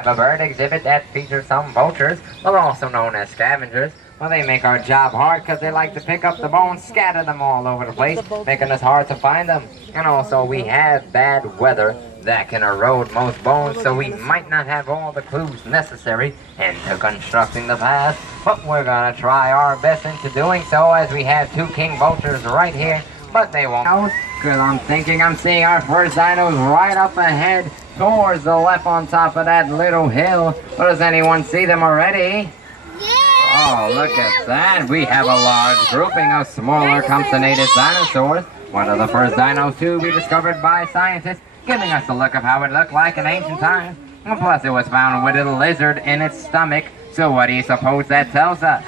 A bird exhibit that features some vultures, well also known as scavengers. Well, they make our job hard because they like to pick up the bones, scatter them all over the place, making us hard to find them. And also, we have bad weather that can erode most bones, so we might not have all the clues necessary into constructing the path. But we're gonna try our best into doing so, as we have two king vultures right here. But they won't know, because I'm thinking I'm seeing our first dinos right up ahead towards the left on top of that little hill. But does anyone see them already? Oh, look at that. We have a large grouping of smaller compsognathus dinosaurs. One of the first dinos to be discovered by scientists, giving us a look of how it looked like in ancient times. And plus, it was found with a lizard in its stomach. So what do you suppose that tells us?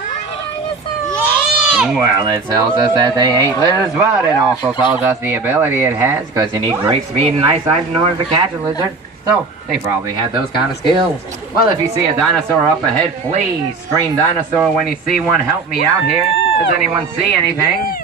Well, it tells us that they ate lizards, but it also tells us the ability it has, because you need great speed and eyesight in order to catch a lizard. So, they probably had those kind of skills. Well, if you see a dinosaur up ahead, please scream dinosaur when you see one. Help me out here. Does anyone see anything?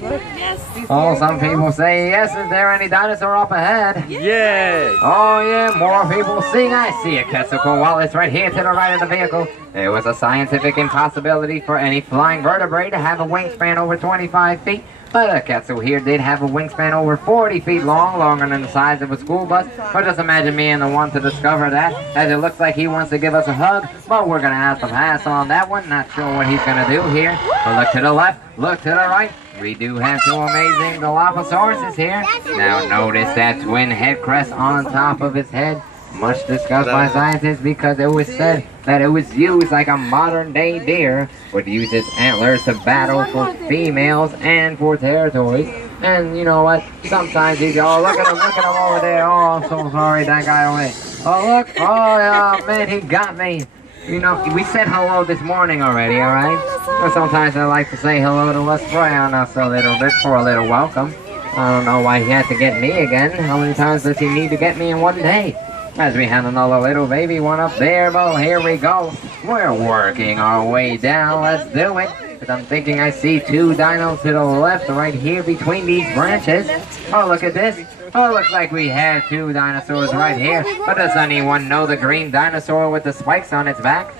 Yes. Oh, some people say yes. Is there any dinosaur up ahead? Yes. Oh, yeah, more people see. I see a Quetzalcoatl. Well, it's right here to the right of the vehicle. It was a scientific impossibility for any flying vertebrate to have a wingspan over 25 feet. But a Quetzal here did have a wingspan over 40 feet long, longer than the size of a school bus. But just imagine me and the one to discover that, as it looks like he wants to give us a hug. But we're going to have to pass on that one. Not sure what he's going to do here. But look to the left, look to the right. We do have two amazing Dilophosaurus here. Now notice that twin head crest on top of his head. Much discussed by scientists because it was said that it was used like a modern day deer would use its antlers to battle for females and for territory. And you know what? Sometimes he's, oh, look at him over there. Oh, I'm so sorry, that guy over there. Oh, look. Oh, yeah, man, he got me. You know, we said hello this morning already, alright? But sometimes I like to say hello to us, spray on us a little bit for a little welcome. I don't know why he had to get me again. How many times does he need to get me in one day? As we have another little baby one up there, but here we go. We're working our way down. Let's do it. But I'm thinking I see two dinos to the left right here between these branches. Oh, look at this. Oh, looks like we have two dinosaurs right here. But does anyone know the green dinosaur with the spikes on its back?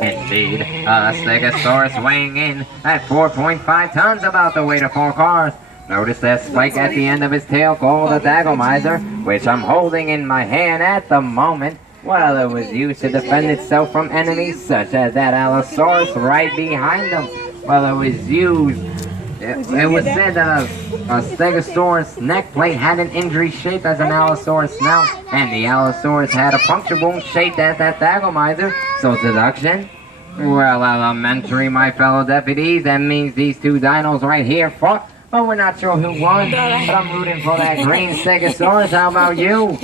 Indeed, a Stegosaurus weighing in at 4.5 tons, about the weight of 4 cars. Notice that spike at the end of his tail called a dagomizer, which I'm holding in my hand at the moment. Well, it was used to defend itself from enemies such as that Allosaurus right behind them. Well, it was used. It was said that a Stegosaurus neck plate had an injury shape as an Allosaurus snout, and the Allosaurus had a puncture wound shaped as that dagomizer. So deduction? Well, elementary, my fellow deputies. That means these two dinos right here fought. But we're not sure who won. But I'm rooting for that green Stegosaurus. How about you?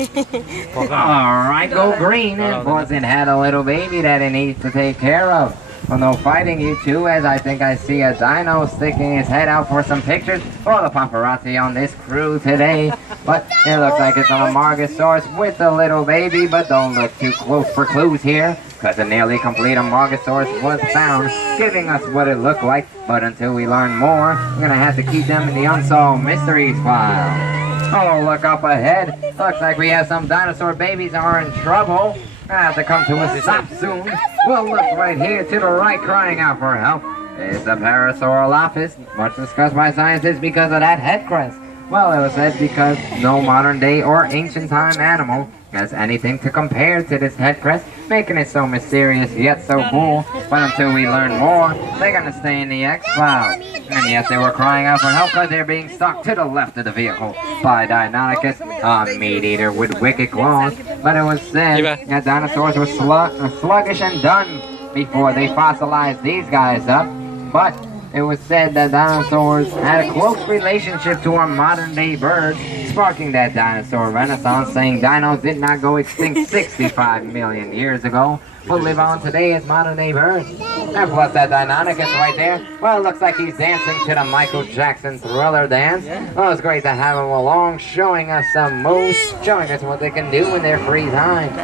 Alright, go green. And plus it had a little baby that it needs to take care of. Well, no fighting you two, as I think I see a dino sticking his head out for some pictures for the paparazzi on this crew today. But it looks like it's a Amargasaurus with a little baby, but don't look too close for clues here, because a nearly complete Amargasaurus was found, giving us what it looked like. But until we learn more, we're going to have to keep them in the Unsolved Mysteries file. Oh, look up ahead. Looks like we have some dinosaur babies are in trouble. I have to come to a stop soon. Well, look right here to the right, crying out for help. It's a Parasaurolophus, much discussed by scientists because of that head crest. Well, it was said because no modern day or ancient time animal has anything to compare to this head crest, making it so mysterious yet so cool. But until we learn more, they're gonna stay in the X-Files. And yes, they were crying out for help because they're being stuck to the left of the vehicle by Deinonychus, a meat eater with wicked claws. But it was said that dinosaurs were sluggish and done before they fossilized these guys up. But it was said that dinosaurs had a close relationship to our modern day birds, sparking that dinosaur renaissance, saying dinos did not go extinct 65 million years ago, but live on today as modern day birds. And plus that Deinonychus right there, well, it looks like he's dancing to the Michael Jackson Thriller dance. Well, it's great to have him along, showing us some moves, showing us what they can do in their free time.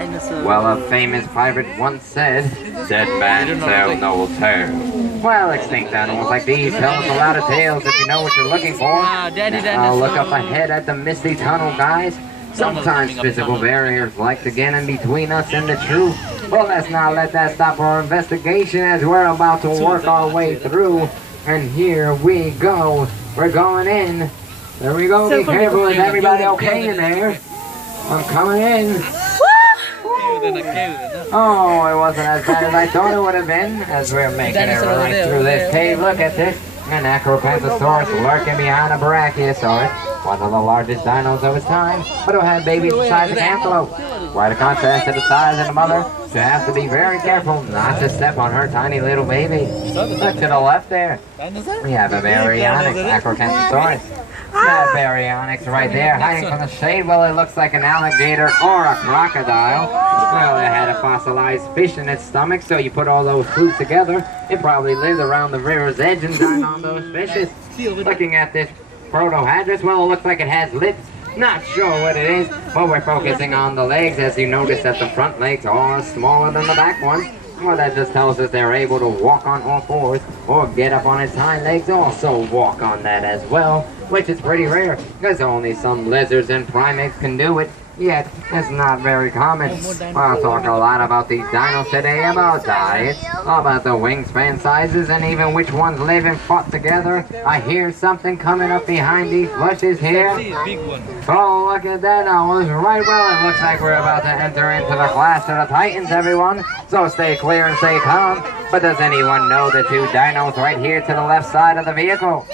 Well, a famous pirate once said, "Dead man tell no tale." Well, extinct animals like these tell us a lot of tales if you know what you're looking for. Now, look up ahead at the misty tunnel, guys. Sometimes physical barriers like to get in between us and the truth. Well, let's not let that stop our investigation as we're about to work our way through. And here we go. We're going in. There we go. Be careful. Is everybody okay in there? I'm coming in. Oh, it wasn't as bad as I thought it would have been as we're making it right through this cave. Look at this. An acropanthosaurus lurking behind a brachiosaurus, one of the largest dinos of its time, but who had babies the size of antelope. Quite a contrast to the size of the mother, so you have to be very careful not to step on her tiny little baby. Look to the left there. We have a baryonyx acropanthosaurus. That baryonyx right there, hiding from the shade. Well, it looks like an alligator or a crocodile. Well, it had a fossilized fish in its stomach, so you put all those foods together. It probably lived around the river's edge and dined on those fishes. Looking at this protohadrus, well, it looks like it has lips. Not sure what it is, but we're focusing on the legs, as you notice that the front legs are smaller than the back ones. Well, that just tells us they're able to walk on all fours or get up on its hind legs, also walk on that as well, which is pretty rare because only some lizards and primates can do it. Yet, it's not very common. I'll talk a lot about these dinos today, about diets, about the wingspan sizes, and even which ones live and fought together. I hear something coming up behind these bushes here. Oh, look at that. I was right. Well, it looks like we're about to enter into the clash of the Titans, everyone. So stay clear and stay calm. But does anyone know the two dinos right here to the left side of the vehicle?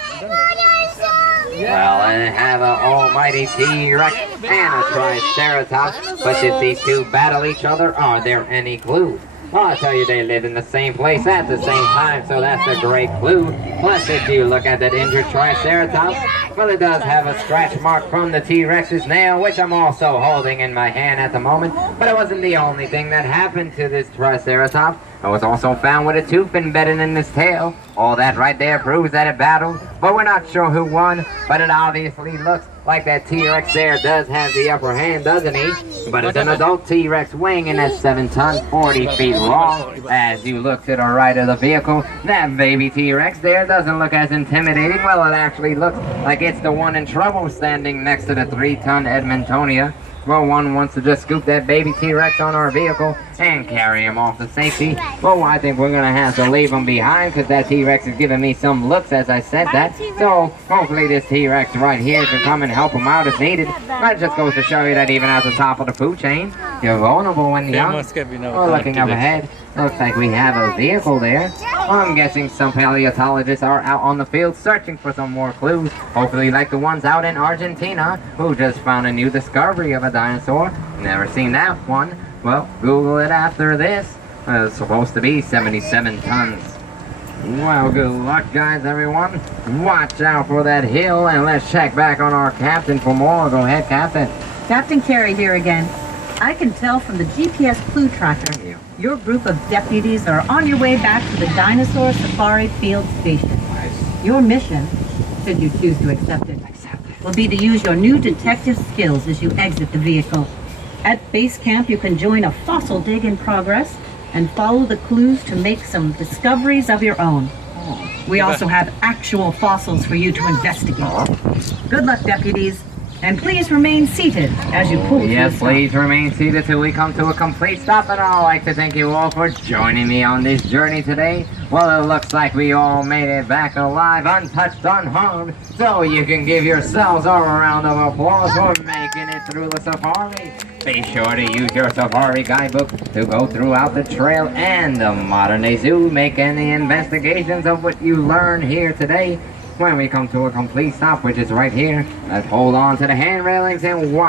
Well, I have an almighty T-Rex and a Triceratops, but if these two battle each other, are there any clues? Well, I'll tell you, they live in the same place at the same time, so that's a great clue. Plus, if you look at that injured Triceratops, well, it does have a scratch mark from the T-Rex's nail, which I'm also holding in my hand at the moment. But it wasn't the only thing that happened to this Triceratops. It was also found with a tooth embedded in its tail. All that right there proves that it battled, but we're not sure who won. But it obviously looks like that T-Rex there does have the upper hand, doesn't he? But it's an adult T-Rex weighing in at 7 tons, 40 feet long. As you look to the right of the vehicle, that baby T-Rex there doesn't look as intimidating. Well, it actually looks like it's the one in trouble standing next to the 3-ton Edmontonia. Well, one wants to just scoop that baby T-Rex on our vehicle and carry him off to safety. Well, I think we're going to have to leave him behind because that T-Rex is giving me some looks as I said that. So, hopefully this T-Rex right here can come and help him out if needed. That just goes to show you that even at the top of the food chain, you're vulnerable when young. Well, looking up ahead, looks like we have a vehicle there. I'm guessing some paleontologists are out on the field searching for some more clues. Hopefully like the ones out in Argentina who just found a new discovery of a dinosaur. Never seen that one. Well, Google it after this. It's supposed to be 77 tons. Well, good luck, guys, everyone. Watch out for that hill, and let's check back on our captain for more. Go ahead, Captain. Captain Carey here again. I can tell from the GPS clue tracker, your group of deputies are on your way back to the Dinosaur Safari Field Station. Your mission, should you choose to accept it, will be to use your new detective skills as you exit the vehicle. At base camp, you can join a fossil dig in progress and follow the clues to make some discoveries of your own. We also have actual fossils for you to investigate. Good luck, deputies. And please remain seated as you pull to a Yes, stop. please remain seated till we come to a complete stop. And I'd like to thank you all for joining me on this journey today. Well, it looks like we all made it back alive, untouched, unharmed. So you can give yourselves a round of applause for making it through the safari. Be sure to use your safari guidebook to go throughout the trail and the modern-day zoo, make any investigations of what you learned here today. When we come to a complete stop, which is right here, let's hold on to the hand railings and watch